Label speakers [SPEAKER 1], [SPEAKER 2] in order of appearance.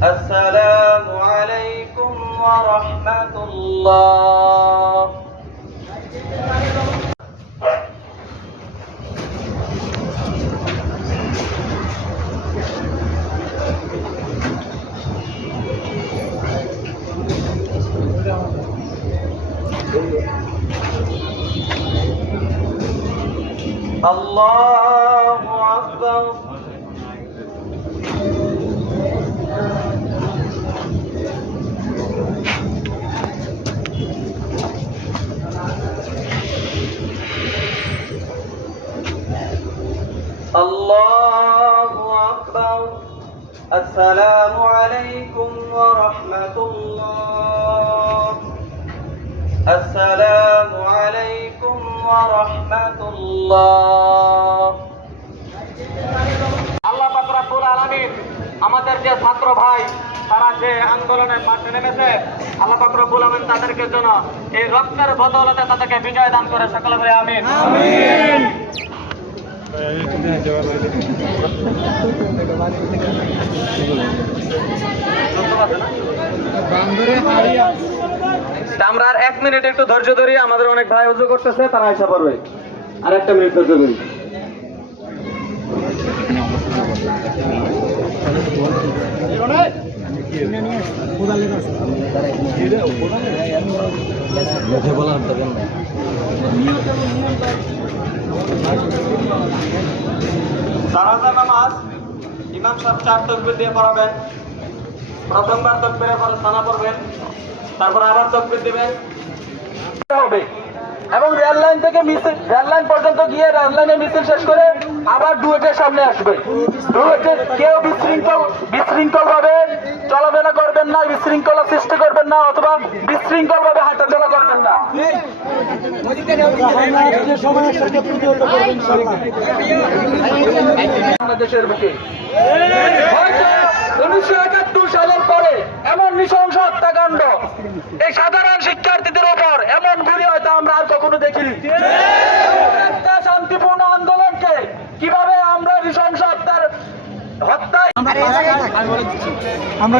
[SPEAKER 1] السلام عليكم ورحمة الله. الله أكبر. আল্লাহু আকবার আসসালামু আলাইকুম
[SPEAKER 2] আল্লাহ পাক রব্বুল আলামিন আমাদের যে ছাত্র ভাই তারা যে আন্দোলনে মাঠে নেমেছে আল্লাহ পাকর বলাবেন তাদেরকে জন্য এই রক্তের বদলতে তাদেরকে বিজয় দান করে সকলে আমিন। আমরা আর এক মিনিট একটু ধৈর্য ধরি, আমাদের অনেক ভাই উজু করতেছে, তারা আশা করবে আর একটা মিনিট ধৈর্য ধরি। জানাজা নামাজ ইমাম সাহেব চার তকবির দিয়ে পড়াবেন। প্রথমবার তকবিরের পরে সানা পড়বেন। তারপর আবার তকবির দিবেন। হবে। এবং রেল লাইন থেকে মিছিল, রেল লাইন পর্যন্ত গিয়ে রেল লাইনে মিছিল শেষ করে আবার ডুয়েটের সামনে আসবে। ডুয়েটের কেউ বিশৃঙ্খল বিশৃঙ্খল ভাবে চলাফেরা করবেন না, বিশৃঙ্খলা সৃষ্টি করবেন না, অথবা বিশৃঙ্খল ভাবে হাঁটাচলা বাংলাদেশের বুকে। উনিশশো একাত্তর সালের পরে এমন নৃশংস হত্যাকাণ্ড। এই সাধারণ শিক্ষার্থীদের ওপর এমন গুলি হয়তো আমরা আর কখনো দেখিনি। একটা শান্তিপূর্ণ আন্দোলনকে কীভাবে আমরা নৃশংস হত্যার হত্যায়
[SPEAKER 3] আমরা